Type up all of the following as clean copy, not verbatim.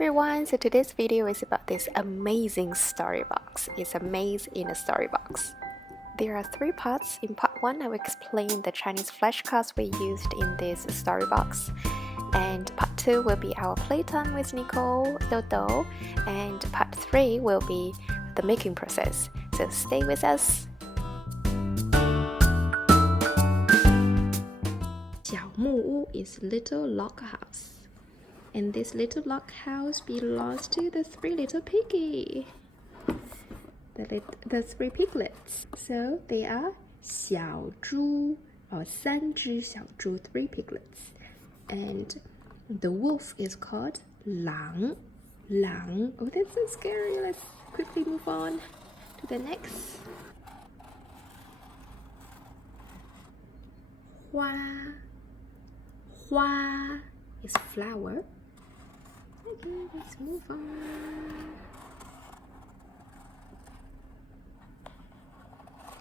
everyone, so today's video is about this amazing story box. It's a maze in a story box. There are 3 parts. In part 1, I will explain the Chinese flashcards we used in this story box. And part 2 will be our playtime with Nicole, Doudou, and part 3 will be the making process. So stay with us. 小木屋 is little log house. And this little log house belongs to the 3 little piggy. The 3 piglets. So they are 小猪 or 3只小猪, 3 piglets. And the wolf is called 狼. Oh, that's so scary. Let's quickly move on to the next. 花 is flower. Okay, let's move on.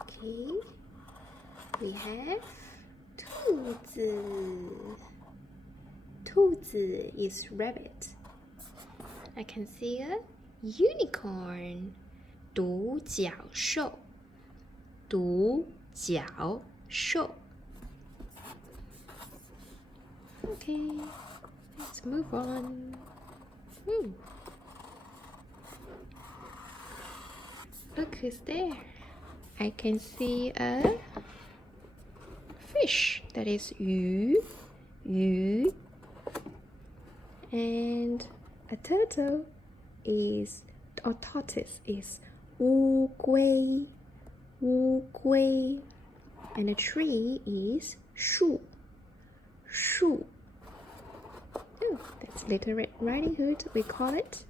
Okay, we have 兔子. 兔子 is rabbit. I can see a unicorn. 独角兽. 独角兽. Okay, let's move on. Look who's there. I can see a fish that is 鱼. And a turtle is, or tortoise is 乌龟. And a tree is 树. Oh, that's Little Red Riding Hood. We call it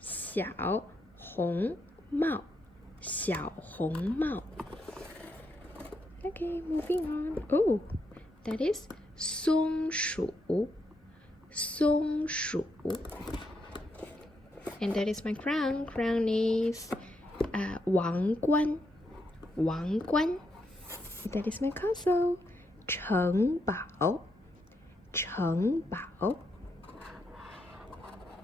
小红帽. Okay, moving on. Oh, that is 松鼠. And that is my crown. Crown is 王冠. That is my castle. 城堡.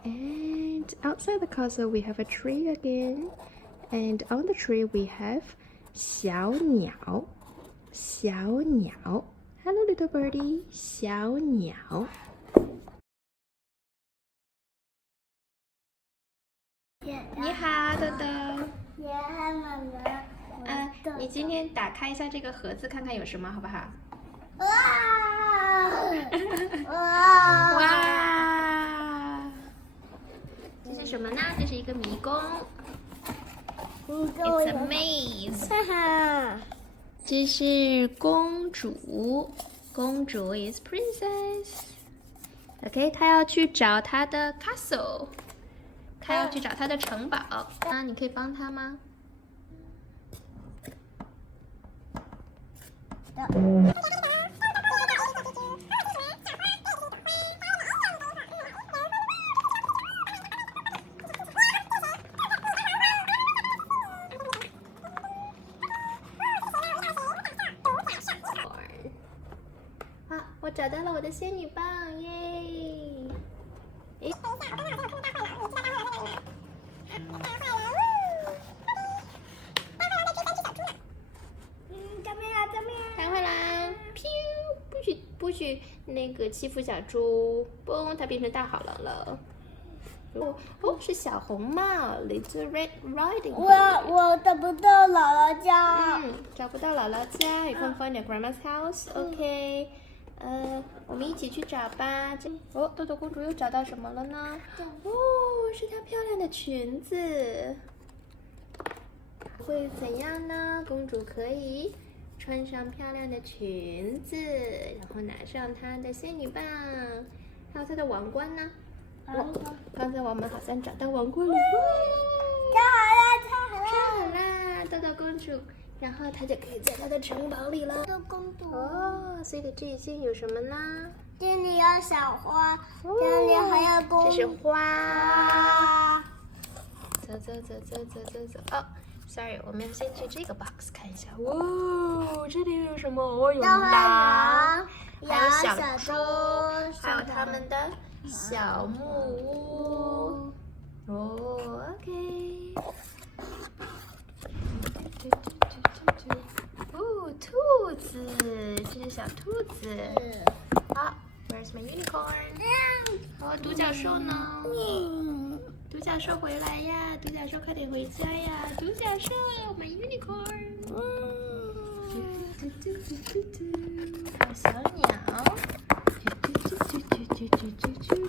And outside the castle we have a tree again. And on the tree we have 小鸟. Hello little birdie. 小鸟.你好，豆豆。你好，妈妈。你今天打开一下这个盒子，看看有什么，好不好？哇！这是什么呢？这是一个迷宫。It's a maze. 哈哈。这是公主。公主 is princess. OK， 她要去找她的 castle。她要去找她的城堡。你可以帮她吗？我找到了我的仙女棒，耶！弹回来，不许那个欺负小猪，嘣，它变成大好人了。是小红帽 ，Little Red Riding Hood。我找不到姥姥家。找不到姥姥家。You can't find your grandma's house. OK。我们一起去找吧。豆豆公主又找到什么了呢？是条漂亮的裙子。会怎样呢？公主可以穿上漂亮的裙子，然后拿上她的仙女棒，还有她的王冠呢。刚才我们好像找到王冠了。太好了，豆豆公主。然后她就可以在她的城堡里了。公主。所以这一间有什么呢？这里有小花，这里还有公主。这是花。走。Sorry， 我们要先去这个 box 看一下。这里有什么？有狼，还有小猪，还有他们的小木屋。哦 ，OK。哦，兔子，这是小兔子。好 ，Where's my unicorn？ 哦，独角兽呢？独角兽回来呀！独角兽快点回家呀！独角兽，my unicorn。还有小鸟。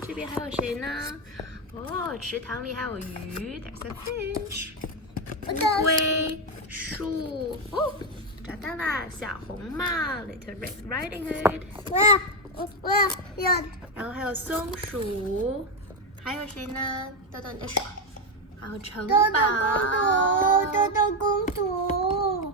这边还有谁呢？哦，池塘里还有鱼 ，There's a fish。乌龟、树，哦，找到了小红帽 ，Little Red Riding Hood。我要。然后还有松鼠，还有谁呢？豆豆你的手，还有城堡。豆豆公主。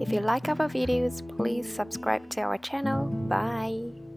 If you like our videos, please subscribe to our channel. Bye.